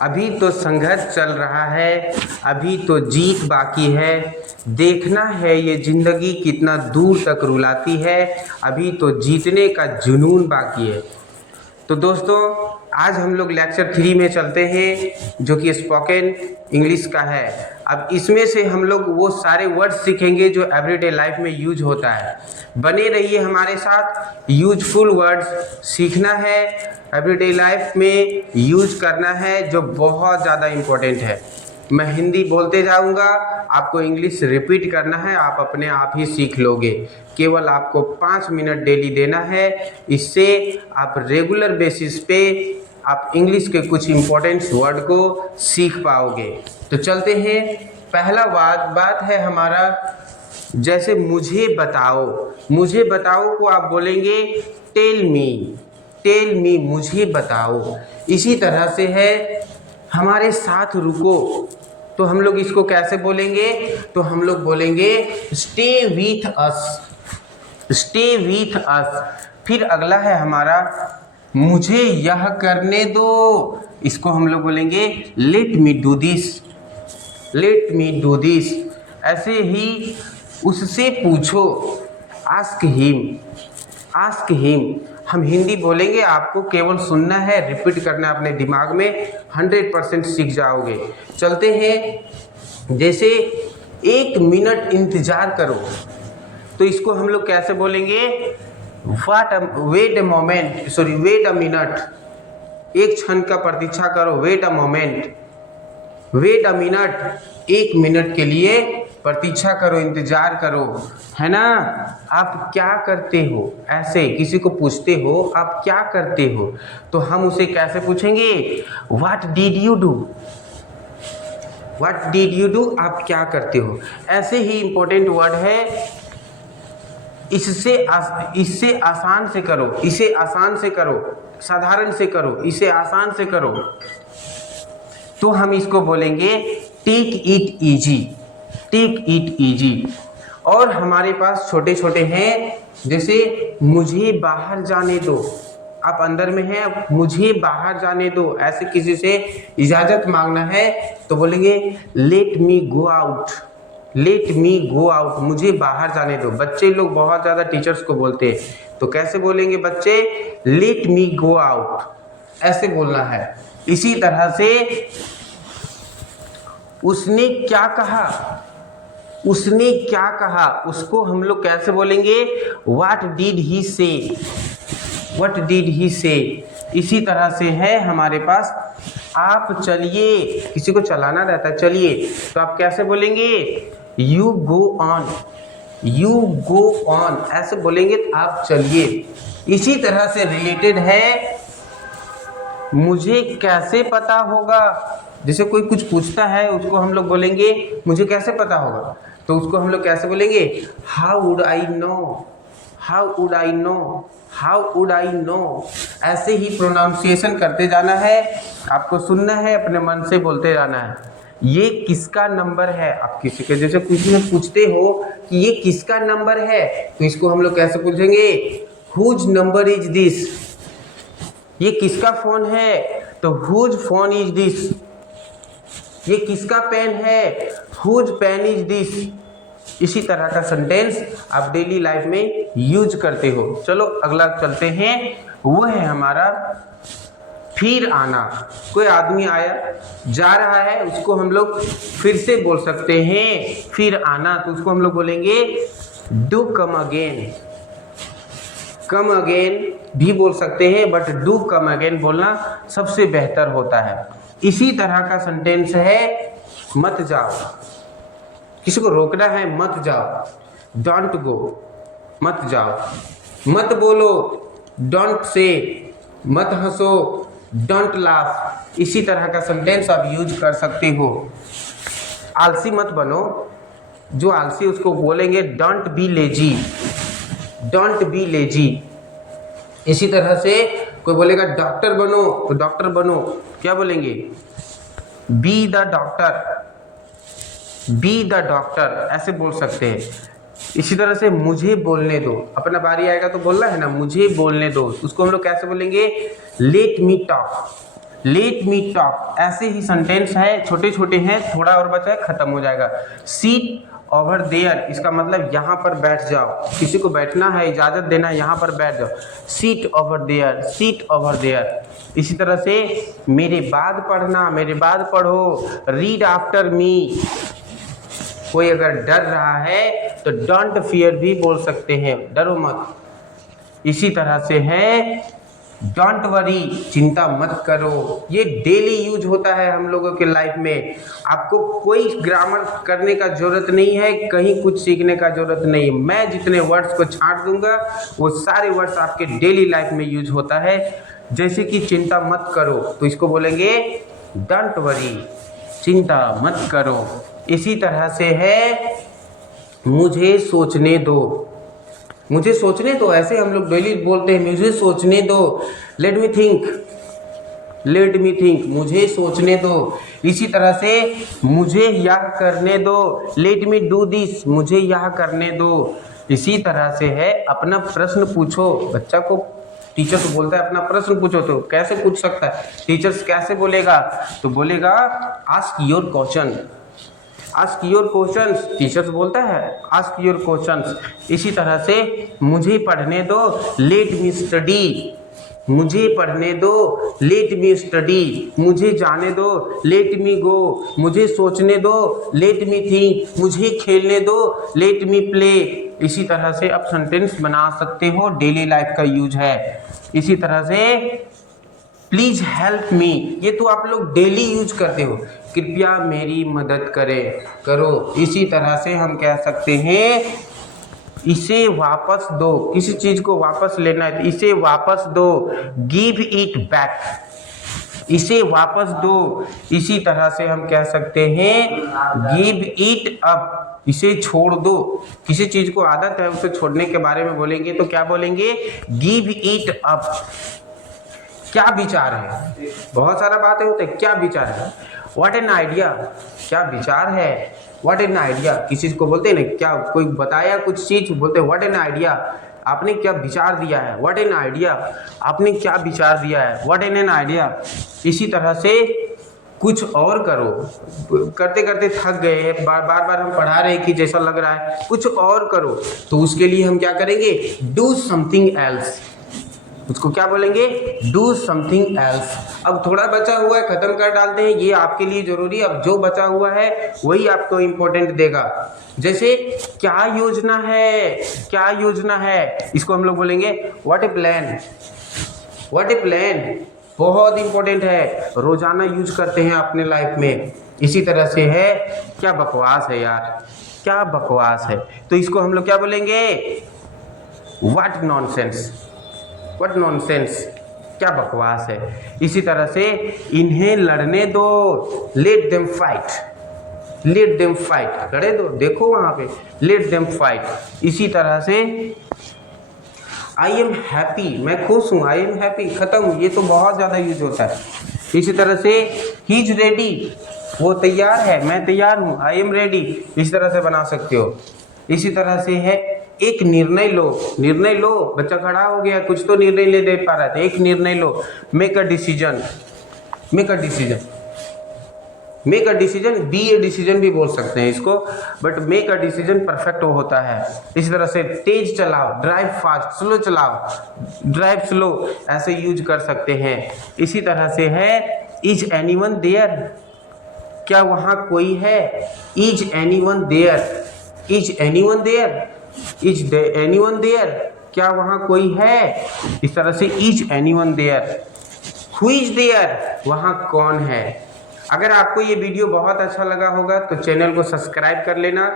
अभी तो संघर्ष चल रहा है, अभी तो जीत बाकी है। देखना है ये ज़िंदगी कितना दूर तक रुलाती है, अभी तो जीतने का जुनून बाकी है। तो दोस्तों, आज हम लोग लेक्चर 3 में चलते हैं जो कि स्पोकन इंग्लिश का है। अब इसमें से हम लोग वो सारे वर्ड्स सीखेंगे जो एवरीडे लाइफ में यूज होता है। बने रहिए हमारे साथ, यूजफुल वर्ड्स सीखना है, एवरीडे लाइफ में यूज करना है, जो बहुत ज़्यादा इम्पोर्टेंट है। मैं हिंदी बोलते जाऊंगा, आपको इंग्लिश रिपीट करना है, आप अपने आप ही सीख लोगे। केवल आपको 5 मिनट डेली देना है, इससे आप रेगुलर बेसिस पे आप इंग्लिश के कुछ इम्पोर्टेंट वर्ड को सीख पाओगे। तो चलते हैं। पहला बात है हमारा, जैसे मुझे बताओ। मुझे बताओ को आप बोलेंगे टेल मी, मुझे बताओ। इसी तरह से है हमारे साथ रुको, तो हम लोग इसको कैसे बोलेंगे? तो हम लोग बोलेंगे स्टे विथ अस। फिर अगला है हमारा मुझे यह करने दो, इसको हम लोग बोलेंगे लेट मी डू दिस। ऐसे ही उससे पूछो, आस्क हिम। हम हिंदी बोलेंगे, आपको केवल सुनना है, रिपीट करना है अपने दिमाग में, 100% सीख जाओगे। चलते हैं। जैसे 1 मिनट इंतजार करो, तो इसको हम लोग कैसे बोलेंगे? Wait a minute. एक क्षण का प्रतीक्षा करो, वेट अ मिनट। 1 मिनट के लिए प्रतीक्षा करो, इंतजार करो, है ना। आप क्या करते हो? ऐसे किसी को पूछते हो आप क्या करते हो, तो हम उसे कैसे पूछेंगे? व्हाट डिड यू डू, आप क्या करते हो। ऐसे ही इंपॉर्टेंट वर्ड है, इससे आसान से करो, इसे आसान से करो, साधारण से करो, इसे आसान से करो, तो हम इसको बोलेंगे टेक इट इजी। और हमारे पास छोटे छोटे हैं, जैसे मुझे बाहर जाने दो। आप अंदर में हैं, मुझे बाहर जाने दो, ऐसे किसी से इजाज़त मांगना है तो बोलेंगे लेट मी गो आउट, मुझे बाहर जाने दो। बच्चे लोग बहुत ज़्यादा टीचर्स को बोलते हैं, तो कैसे बोलेंगे बच्चे? लेट मी गो आउट, ऐसे बोलना है। इसी तरह से उसने क्या कहा, उसको हम लोग कैसे बोलेंगे? व्हाट डिड ही से। इसी तरह से है हमारे पास, आप चलिए, किसी को चलाना रहता है चलिए, तो आप कैसे बोलेंगे? यू गो ऑन, ऐसे बोलेंगे आप चलिए। इसी तरह से रिलेटेड है, मुझे कैसे पता होगा। जैसे कोई कुछ पूछता है, उसको हम लोग बोलेंगे मुझे कैसे पता होगा, तो उसको हम लोग कैसे बोलेंगे? How would I know. ऐसे ही प्रोनाउंसिएशन करते जाना है, आपको सुनना है, अपने मन से बोलते जाना है। ये किसका नंबर है? आप किसी के जैसे किसी में पूछते हो कि ये किसका नंबर है, तो इसको हम लोग कैसे पूछेंगे? Whose number is this. ये किसका फोन है, तो हुज फोन इज दिस। ये किसका पेन है, हुज पेन इज दिस। इसी तरह का सेंटेंस आप डेली लाइफ में यूज करते हो। चलो अगला चलते हैं, वो है हमारा फिर आना। कोई आदमी आया जा रहा है, उसको हम लोग फिर से बोल सकते हैं फिर आना, तो उसको हम लोग बोलेंगे डू कम अगेन भी बोल सकते हैं, बट डू कम अगेन बोलना सबसे बेहतर होता है। इसी तरह का सेंटेंस है मत जाओ, किसी को रोकना है, मत जाओ, डोंट गो, मत जाओ। मत बोलो, डोंट से, मत हंसो, डोंट लाफ। इसी तरह का सेंटेंस आप यूज कर सकते हो। आलसी मत बनो, जो आलसी उसको बोलेंगे डोंट बी लेजी। इसी तरह से कोई बोलेगा डॉक्टर बनो, तो डॉक्टर बनो क्या बोलेंगे? बी द डॉक्टर, ऐसे बोल सकते हैं। इसी तरह से मुझे बोलने दो, अपना बारी आएगा तो बोलना है ना, मुझे बोलने दो, उसको हम लोग कैसे बोलेंगे? Let me let me talk, ऐसे ही सेंटेंस है, छोटे छोटे हैं, थोड़ा और बचा है, खत्म हो जाएगा। सीट ओवर देयर, इसका मतलब यहाँ पर बैठ जाओ, किसी को बैठना है, इजाज़त देना है, यहाँ पर बैठ जाओ। Sit over there, sit over there. इसी तरह से मेरे बाद पढ़ना, मेरे बाद पढ़ो, रीड आफ्टर मी। कोई अगर डर रहा है तो डोंट फियर भी बोल सकते हैं, डरो मत। इसी तरह से है डोंट वरी, चिंता मत करो। ये डेली यूज होता है हम लोगों के लाइफ में। आपको कोई ग्रामर करने का जरूरत नहीं है, कहीं कुछ सीखने का जरूरत नहीं है। मैं जितने वर्ड्स को छांट दूंगा वो सारे वर्ड्स आपके डेली लाइफ में यूज होता है। जैसे कि चिंता मत करो, तो इसको बोलेंगे डोंट वरी, चिंता मत करो। इसी तरह से है मुझे सोचने दो, मुझे सोचने दो, ऐसे हम लोग डेली बोलते हैं, मुझे सोचने दो, let me think, let me think, मुझे सोचने दो। इसी तरह से मुझे यह करने दो, लेट मी डू दिस, मुझे यह करने दो। इसी तरह से है अपना प्रश्न पूछो। बच्चा को टीचर तो बोलता है अपना प्रश्न पूछो, तो कैसे पूछ सकता है टीचर्स, कैसे बोलेगा, तो बोलेगा ask your question, ask your questions, teachers बोलता है आस्क योर क्वेश्चंस। इसी तरह से मुझे पढ़ने दो, लेट मी स्टडी, मुझे पढ़ने दो, लेट मी स्टडी, मुझे जाने दो, लेट मी गो, मुझे सोचने दो, लेट मी थिंक, मुझे खेलने दो, लेट मी प्ले। इसी तरह से आप सेंटेंस बना सकते हो, डेली लाइफ का यूज है। इसी तरह से प्लीज हेल्प मी, ये तो आप लोग डेली यूज करते हो, कृपया मेरी मदद करें, करो। इसी तरह से हम कह सकते हैं इसे वापस दो, किसी चीज को वापस लेना है तो इसे वापस दो, गिव इट बैक, इसे वापस दो। इसी तरह से हम कह सकते हैं गिव इट अप, इसे छोड़ दो, किसी चीज को आदत है उसे छोड़ने के बारे में बोलेंगे तो क्या बोलेंगे गिव इट अप। क्या विचार है, बहुत सारा बातें होते हैं, क्या विचार है, व्हाट एन आइडिया, क्या विचार है, व्हाट एन आइडिया, किसी को बोलते हैं ना, क्या कोई बताया कुछ चीज बोलते हैं व्हाट एन आइडिया, आपने क्या विचार दिया है, व्हाट एन आइडिया, आपने क्या विचार दिया है, व्हाट एन आइडिया। इसी तरह से कुछ और करो, करते करते थक गए हैं, बार बार हम पढ़ा रहे हैं कि जैसा लग रहा है, कुछ और करो, तो उसके लिए हम क्या करेंगे डू समथिंग एल्स, उसको क्या बोलेंगे डू समथिंग एल्स। अब थोड़ा बचा हुआ है खत्म कर डालते हैं, ये आपके लिए जरूरी, अब जो बचा हुआ है वही आपको इम्पोर्टेंट देगा। जैसे क्या योजना है, क्या योजना है, इसको हम लोग बोलेंगे what A plan, what A plan, बहुत इंपॉर्टेंट है, रोजाना यूज करते हैं अपने लाइफ में। इसी तरह से है क्या बकवास है यार, क्या बकवास है, तो इसको हम लोग क्या बोलेंगे व्हाट नॉनसेंस, व्हाट नॉनसेंस, क्या बकवास है। इसी तरह से इन्हें लड़ने दो, let them fight, let them fight, लड़े दो, देखो वहां पे लेट देम फाइट। इसी तरह से आई एम हैप्पी, मैं खुश हूँ, आई एम हैप्पी, खत्म, ये तो बहुत ज़्यादा यूज होता है। इसी तरह से ही इज रेडी, वो तैयार है, मैं तैयार हूँ, आई एम रेडी, इस तरह से बना सकते हो। इसी तरह से है एक निर्णय लो, निर्णय लो, बच्चा खड़ा हो गया कुछ तो निर्णय ले दे पा रहा था, एक निर्णय लो, make a decision, make a decision, make a decision, be a decision भी बोल सकते हैं इसको, but make a decision perfect होता है। इसी तरह से तेज चलाओ, ड्राइव फास्ट, स्लो चलाओ, ड्राइव स्लो, ऐसे यूज कर सकते हैं। इसी तरह से है इज एनीवन देयर, क्या वहाँ कोई है, is anyone there, is anyone there, is anyone there, क्या वहाँ कोई है, इस तरह से is anyone there. Who is there, वहाँ कौन है। अगर आपको ये वीडियो बहुत अच्छा लगा होगा तो चैनल को सब्सक्राइब कर लेना।